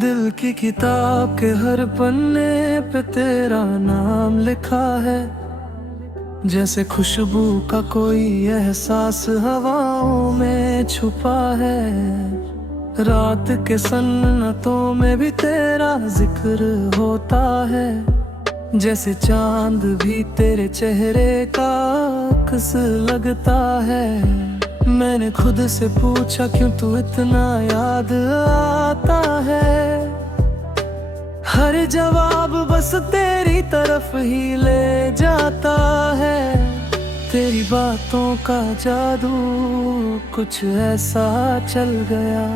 दिल की किताब के हर पन्ने पे तेरा नाम लिखा है। जैसे खुशबू का कोई एहसास हवाओं में छुपा है। रात के सन्नाटों में भी तेरा जिक्र होता है। जैसे चांद भी तेरे चेहरे का अक्स लगता है। मैंने खुद से पूछा क्यों तू इतना याद आता है। हर जवाब बस तेरी तरफ ही ले जाता है। तेरी बातों का जादू कुछ ऐसा चल गया।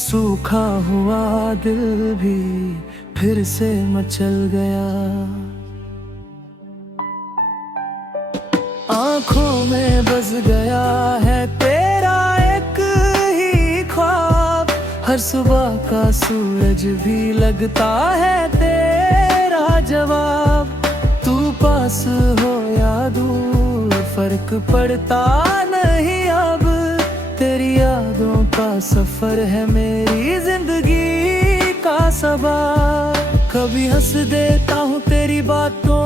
सूखा हुआ दिल भी फिर से मचल गया। आँखों में बस गया है तेरा एक ही ख्वाब। हर सुबह का सूरज भी लगता है तेरा जवाब। तू पास हो या दूर फर्क पड़ता नहीं अब। तेरी यादों का सफर है मेरी जिंदगी का सबक। कभी हंस देता हूँ तेरी बातों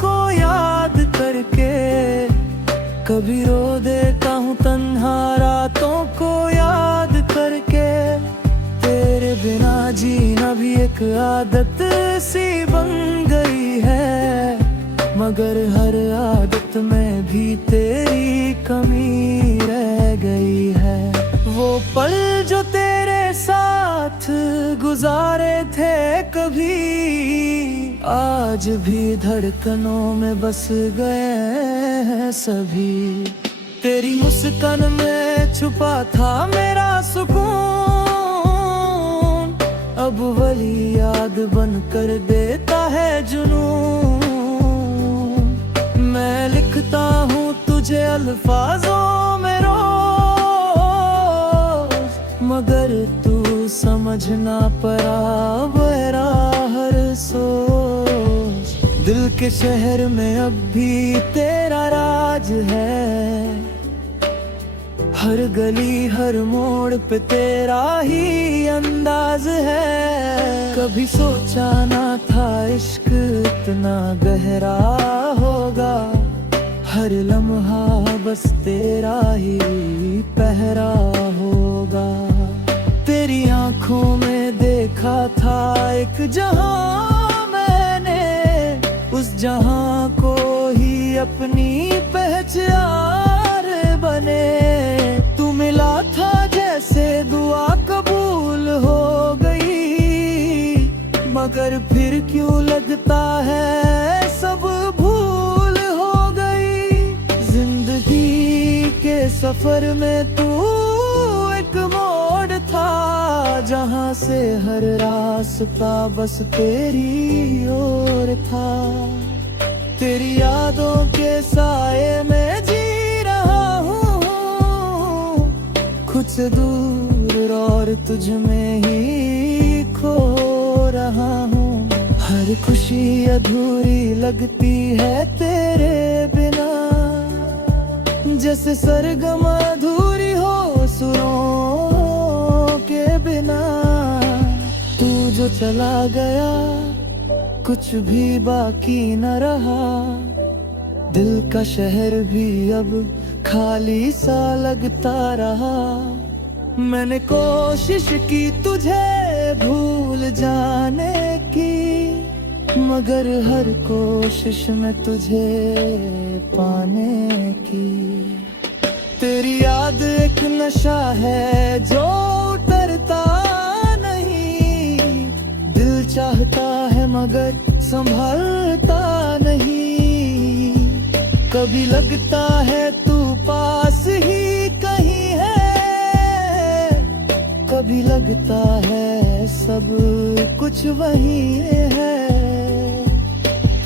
को याद करके। कभी रो देता हूँ तन्हा रातों को याद करके। तेरे बिना जीना भी एक आदत सी बन गई है। मगर हर आदत में भी तेरी कमी रह गई है। वो पल जो तेरे साथ गुजारे थे कभी, आज भी धड़कनों में बस गए हैं सभी। तेरी मुस्कान में छुपा था मेरा सुकून। अब वही याद बन कर देता है जुनून। मैं लिखता हूँ तुझे अल्फाजों में रोज, मगर तू समझना पड़ा मेरा हर सोच। दिल के शहर में अब भी तेरा राज है। हर गली हर मोड़ पे तेरा ही अंदाज है। कभी सोचा ना था इश्क इतना गहरा होगा। हर लम्हा बस तेरा ही पहरा होगा। तेरी आंखों में देखा था एक जहां मैंने, उस जहां को ही अपनी पहचान बने। तू मिला था जैसे दुआ कबूल हो गई। मगर फिर क्यों लगता है सब भूल हो गई। जिंदगी के सफर में तू एक मोड़ था, जहां से हर रास्ता बस तेरी ओर था। तेरी यादों के साए में जी रहा हूँ, खुद से दूर और तुझ में ही खो रहा हूँ। हर खुशी अधूरी लगती है तेरे बिना। जैसे सरगम अधूरी हो सुरों के बिना। तू जो चला गया कुछ भी बाकी न रहा। दिल का शहर भी अब खाली सा लगता रहा। मैंने कोशिश की तुझे भूल जाने की, मगर हर कोशिश में तुझे पाने की। तेरी याद एक नशा है जो उतरता नहीं। दिल चाहता है मगर संभलता नहीं। कभी लगता है तू पास ही कहीं है। कभी लगता है सब कुछ वही है।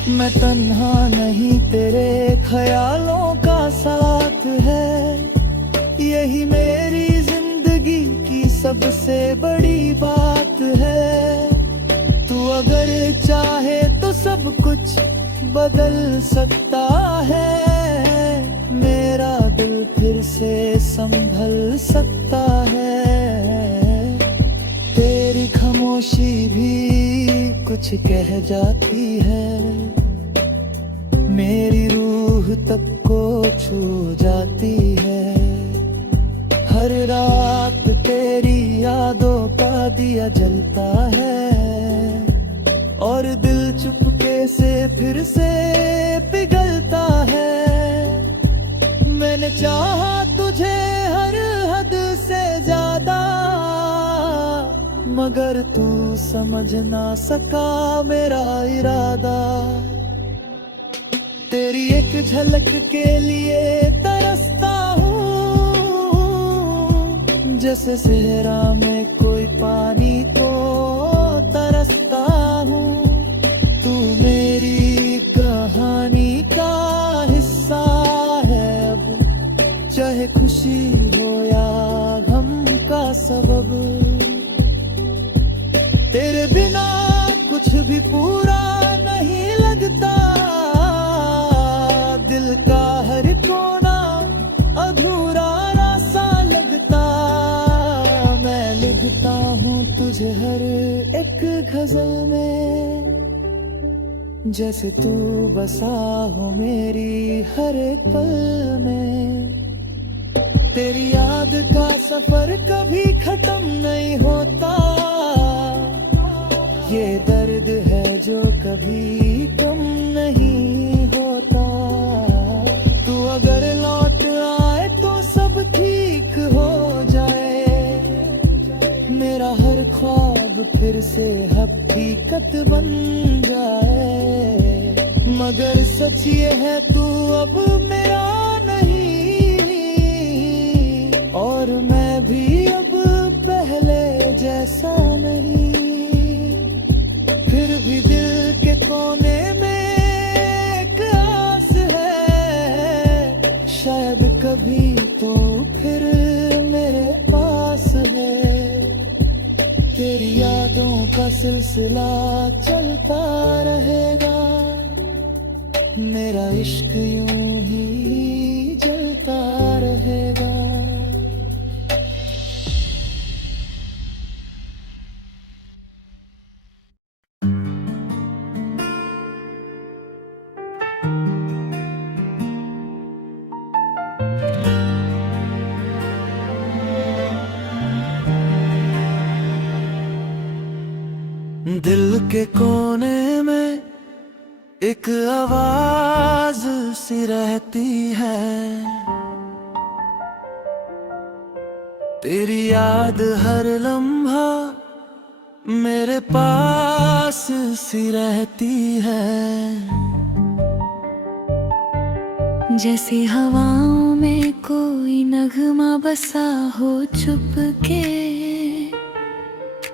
मैं तन्हा नहीं तेरे ख्यालों का साथ है। यही मेरी जिंदगी की सबसे बड़ी बात है। तू अगर चाहे तो सब कुछ बदल सकता है। मेरा दिल फिर से संभल सकता है। तेरी खुशी भी कुछ कह जाती है, मेरी रूह तक को छू जाती है। हर रात तेरी यादों का दिया जलता है, और दिल चुपके से फिर से पिघलता है। मैंने चाहा तुझे हर हद से ज्यादा, मगर तू समझ ना सका मेरा इरादा। तेरी एक झलक के लिए तरसता हूँ, जैसे सहरा में कोई पानी को तरसता हूँ। तू मेरी कहानी का हिस्सा है अब, चाहे खुशी हो या गम का सबब। तेरे बिना कुछ भी पूरा नहीं लगता, दिल का हर कोना अधूरा सा लगता। मैं लिखता हूँ तुझे हर एक गजल में, जैसे तू बसा हो मेरी हर एक पल में। तेरी याद का सफर कभी खत्म नहीं होता, ये दर्द है जो कभी कम नहीं होता। तू अगर लौट आए तो सब ठीक हो जाए, मेरा हर ख्वाब फिर से हकीकत बन जाए। मगर सच ये है तू अब मेरा नहीं, और मैं भी अब पहले जैसा नहीं। फिर भी दिल के कोने में एक आस है, शायद कभी तो फिर मेरे पास है। तेरी यादों का सिलसिला चलता रहेगा, मेरा इश्क यूं ही जलता रहेगा। दिल के कोने में एक आवाज सी रहती है, तेरी याद हर लम्हा मेरे पास सी रहती है। जैसे हवाओं में कोई नगमा बसा हो चुपके,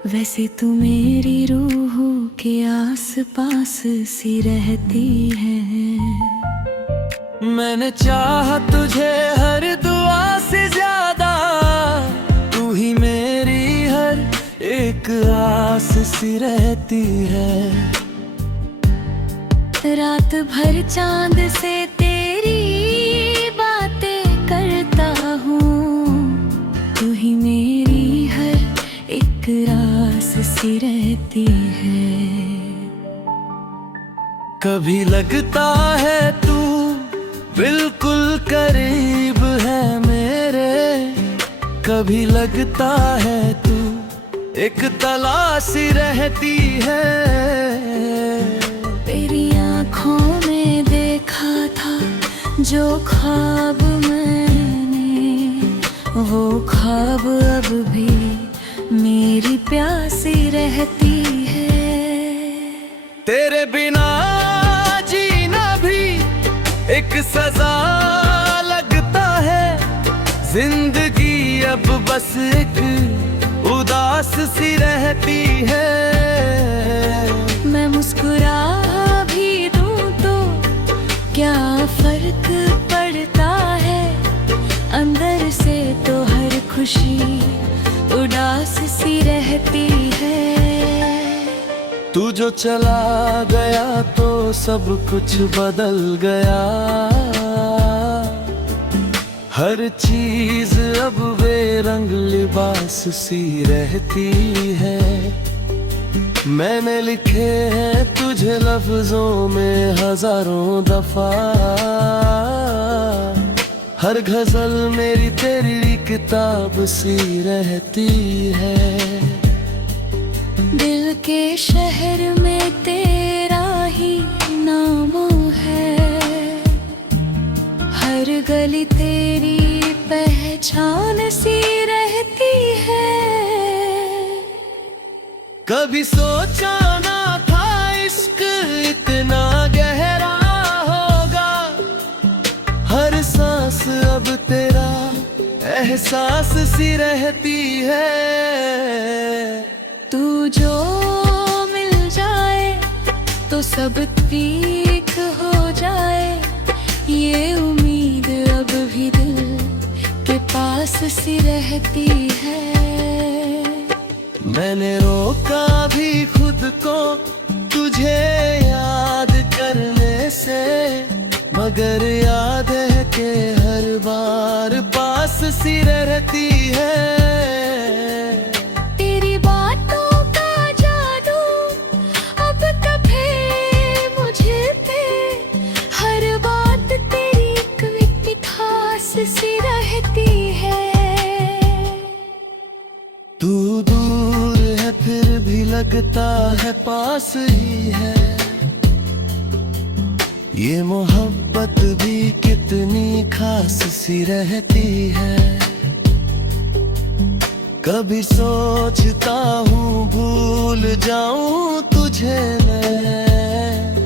वैसे तू मेरी रूह के आस पास सी रहती है। मैंने चाहा तुझे हर दुआ से ज्यादा, तू ही मेरी हर एक आस सी रहती है। रात भर चांद से तेरी बातें करता हूँ, तू ही मेरी हर एक रास सी रहती है। कभी लगता है तू बिल्कुल करीब है मेरे, कभी लगता है तू एक तलाशी रहती है। तेरी आँखों में देखा था जो ख्वाब मैंने, वो ख्वाब अब भी मेरी प्यासी रहती है। तेरे बिना जीना भी एक सजा लगता है, जिंदगी अब बस एक उदास सी रहती है। मैं मुस्कुरा भी दूं तो क्या फर्क पड़ता है, अंदर से तो हर खुशी उदास सी रहती है। तू जो चला गया तो सब कुछ बदल गया, हर चीज अब बेरंग लिबास सी रहती है। मैंने लिखे हैं तुझे लफ्जों में हजारों दफा, हर गजल मेरी तेरी किताब सी रहती है। दिल के शहर में तेरा ही नाम है, हर गली तेरी पहचान सी रहती है। कभी सोचा ना था इश्क इतना गहरा होगा, हर सांस अब तेरा एहसास सी रहती है। तू जो मिल जाए तो सब ठीक हो जाए, ये उम्मीद अब भी दिल के पास सी रहती है। मैंने रोका भी खुद को तुझे याद करने से, मगर याद है कि हर बार पास सी रहती है। तेरी बातों का जादू अब तक है मुझे पे, हर बात तेरी एक मिठास सी रहती है। तू दूर है फिर भी लगता है पास ही है, ये मोहब्बत भी कितनी खास सी रहती है। कभी सोचता हूँ भूल जाऊं तुझे मैं,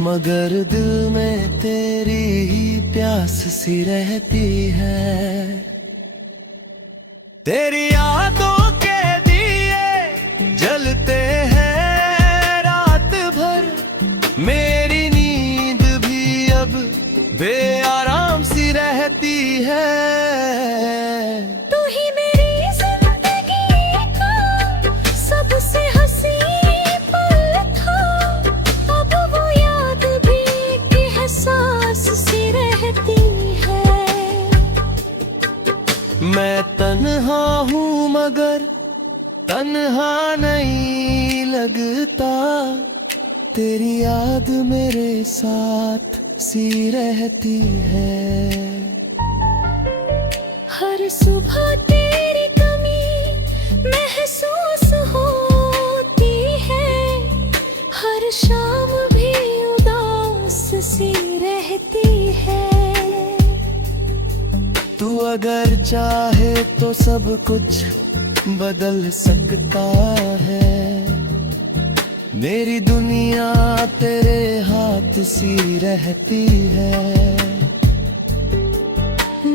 मगर दिल में तेरी ही प्यास सी रहती है। तेरी यादों के दिए जलते हैं रात भर, मेरी नींद भी अब बेआराम सी रहती है। तू ही मेरी जिंदगी का सबसे हंसी पल था, अब वो याद भी एहसास सी रहती है। मैं तन्हा हूँ मगर तन्हा नहीं लगता, तेरी याद मेरे साथ सी रहती है। हर सुबह तेरी कमी महसूस होती है, हर शाम भी उदास सी रहती है। तू अगर चाहे तो सब कुछ बदल सकता है, मेरी दुनिया तेरे हाथ सी रहती है।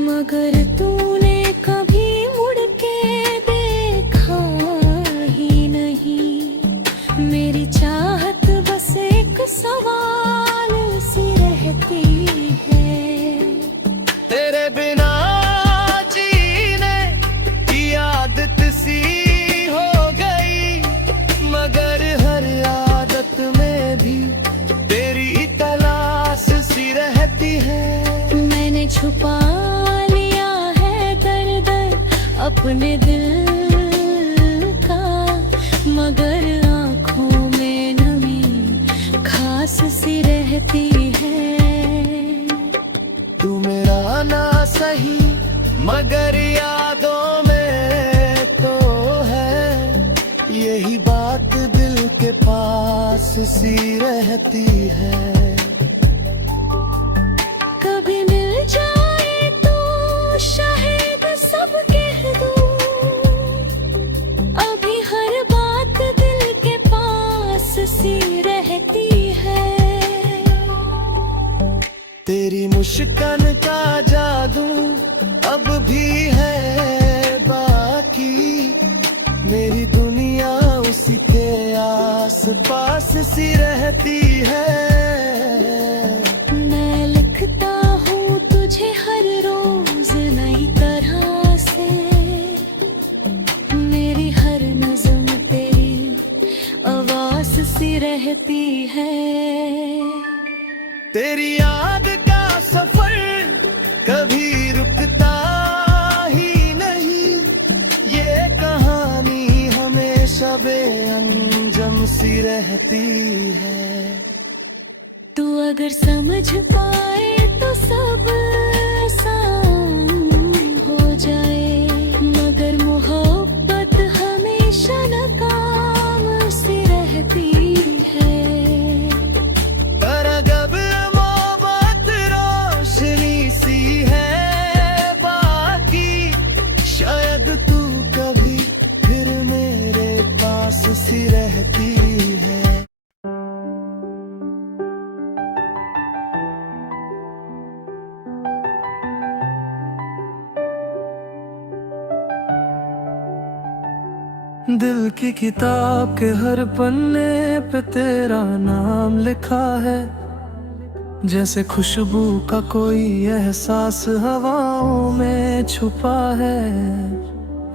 मगर तूने कभी मुड़ के देखा ही नहीं, मेरी चाहत बस एक सवाल सी रहती है। तेरे बिना जीने की आदत सी हो गई, मगर हर आदत में भी तेरी तलाश सी रहती है। मैंने छुपा लिया है दर्द अपने दिल का, मगर आँखों में नमी खास सी रहती है। तू मेरा ना सही मगर यादों में तो है, यही बात दिल के पास सी रहती है। कभी मिल जाए तो शायद सब कह दूं, अभी हर बात दिल के पास सी रहती है। तेरी मुस्कान का जादू अब भी है बाकी, मेरी दुनिया उसी के आस पास सी रहती है। मैं लिखता हूँ तुझे हर रोज नई तरह से, मेरी हर नज़्म तेरी आवाज़ सी रहती है। तेरी याद का सफर कभी रुकता ही नहीं, ये कहानी हमेशा बेअंजाम रहती है। तू अगर समझ पाए तो सब आसान हो जाए, मगर मोहब्बत हमेशा नाकाम सी रहती है। पर अगर मोहब्बत रोशनी सी है बाकी, शायद तू कभी फिर मेरे पास सी रहती है। दिल की किताब के हर पन्ने पे तेरा नाम लिखा है, जैसे खुशबू का कोई एहसास हवाओं में छुपा है।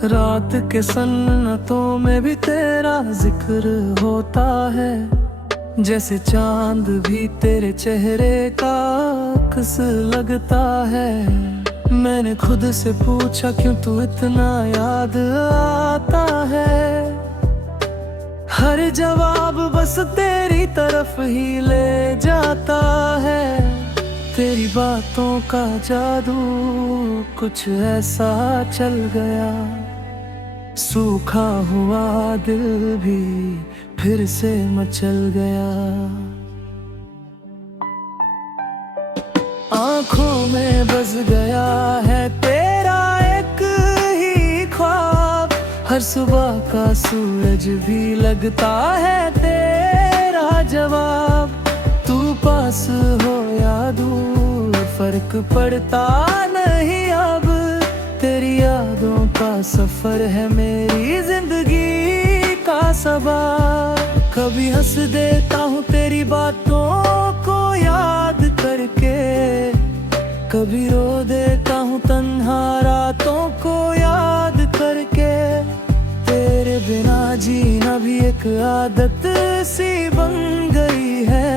रात के सन्नतों में भी तेरा जिक्र होता है, जैसे चांद भी तेरे चेहरे का अक्स लगता है। मैंने खुद से पूछा क्यों तू इतना याद आता है, हर जवाब बस तेरी तरफ ही ले जाता है। तेरी बातों का जादू कुछ ऐसा चल गया, सूखा हुआ दिल भी फिर से मचल गया। आँखों में बस गया है तेरा एक ही ख्वाब, हर सुबह का सूरज भी लगता है तेरा जवाब। तू पास हो या दूर फर्क पड़ता नहीं अब, तेरी यादों का सफर है मेरी जिंदगी का सबक। कभी हंस देता हूँ तेरी बातों को याद करके, कभी रो देता हूँ तन्हा रातों को याद करके। तेरे बिना जीना भी एक आदत सी बन गई है,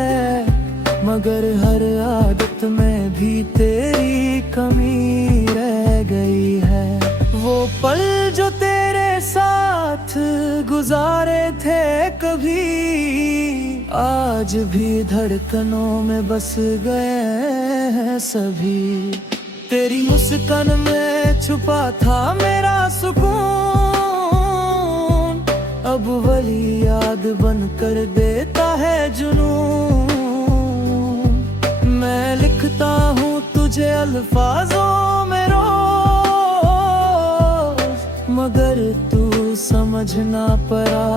मगर हर आदत में भी तेरी कमी रह गई है। वो पल जो तेरे साथ गुजारे थे कभी, आज भी धड़कनों में बस गए हैं सभी। तेरी मुस्कान में छुपा था मेरा सुकून, अब वही याद बन कर देता है जुनून। मैं लिखता हूँ तुझे अल्फाजों में रोज, मगर तू समझ ना पाया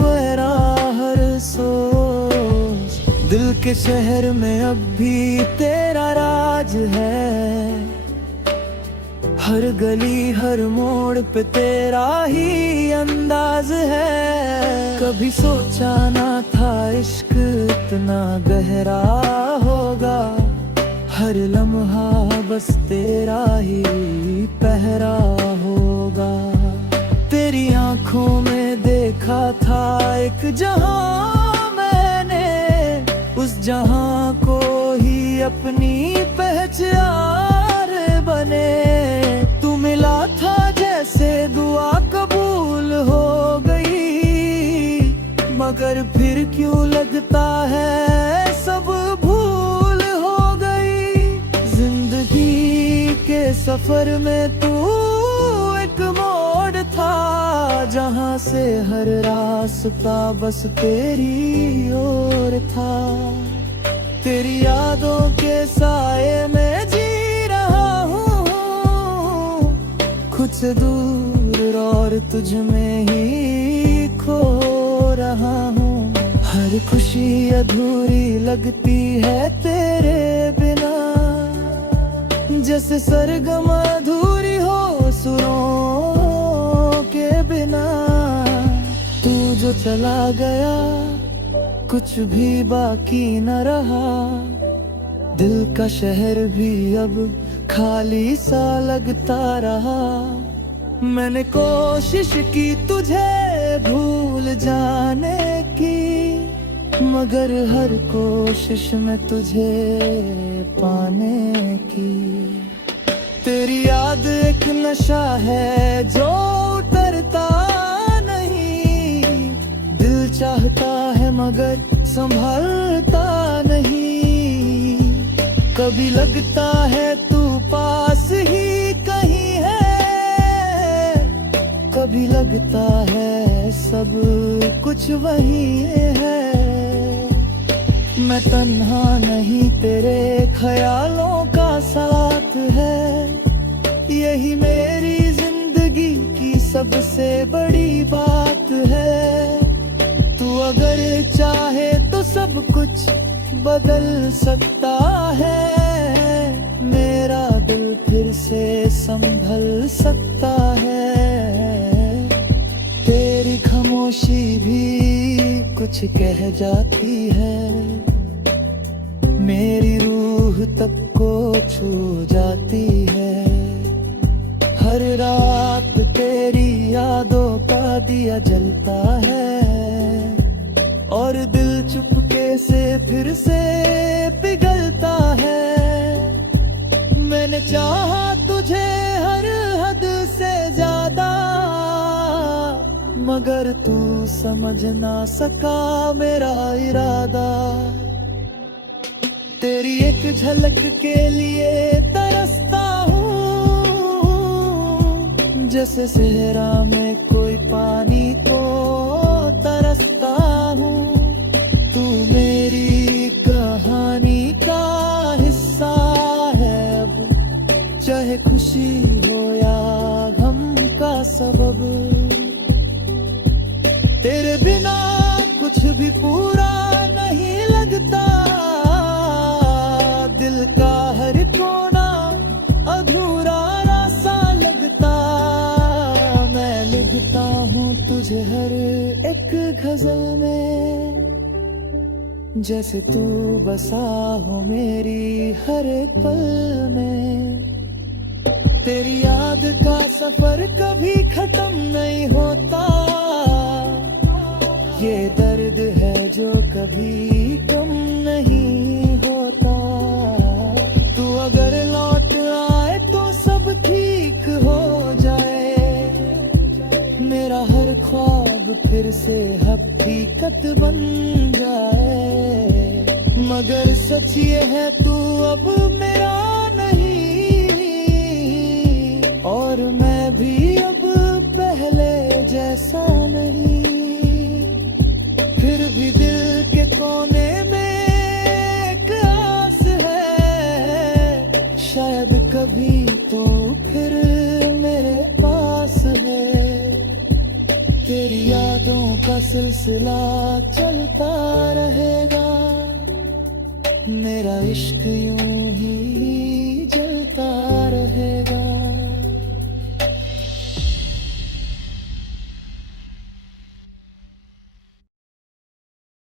मेरा हर सोच। दिल के शहर में अब भी तेरा राज है, हर गली हर मोड़ पे तेरा ही अंदाज है। कभी सोचा ना था इश्क इतना गहरा होगा, हर लम्हा बस तेरा ही पहरा होगा। तेरी आंखों में देखा था एक जहां मैंने, उस जहां को ही अपनी पहचान बने। तू मिला था जैसे दुआ कबूल हो गई, मगर फिर क्यों लगता है सब भूल हो गई। जिंदगी के सफर में तू एक मोड़ था, जहां से हर रास्ता बस तेरी ओर था। तेरी यादों के साए में जी रहा हूँ, खुद से दूर और तुझ में ही खो रहा हूँ। हर खुशी अधूरी लगती है तेरे बिना, जैसे सरगम अधूरी हो सुरों के बिना। तू जो चला गया कुछ भी बाकी न रहा, दिल का शहर भी अब खाली सा लगता रहा। मैंने कोशिश की तुझे भूल जाने की, मगर हर कोशिश में तुझे पाने की। तेरी याद एक नशा है जो उतरता नहीं, दिल चाहता है मगर संभलता नहीं। कभी लगता है तू पास ही कहीं है, कभी लगता है सब कुछ वही है। मैं तन्हा नहीं, तेरे ख्यालों का साथ है, यही मेरी जिंदगी की सबसे बड़ी बात है। तू अगर चाहे तो सब कुछ बदल सकता है, मेरा दिल फिर से संभल सकता है। तेरी खामोशी भी कुछ कह जाती है, मेरी रूह तक को छू जाती है। हर रात तेरी यादों का दिया जलता है, और दिल चुपके से फिर से पिघलता है। मैंने चाहा तुझे हर हद से ज्यादा, मगर तू समझ ना सका मेरा इरादा। तेरी एक झलक के लिए तरसता हूँ, जैसे सहरा में कोई पानी को तरसता हूँ। तू मेरी कहानी का हिस्सा है अब, चाहे खुशी हो या गम का सबब। तेरे बिना कुछ भी पूरा नहीं लगता, दिल का हर कोना अधूरा सा लगता। मैं लिखता हूँ तुझे हर एक गजल में, जैसे तू बसा हो मेरी हर एक पल में। तेरी याद का सफर कभी खत्म नहीं होता, ये दर्द है जो कभी कम नहीं होता। तू अगर लौट आए तो सब ठीक हो जाए, मेरा हर ख्वाब फिर से हकीकत बन जाए। मगर सच ये है तू अब मेरा नहीं, और मैं भी अब पहले जैसा नहीं। फिर भी दिल के कोने में एक आस है, शायद कभी तू फिर मेरे पास है। तेरी यादों का सिलसिला चलता रहेगा, मेरा इश्क यूं ही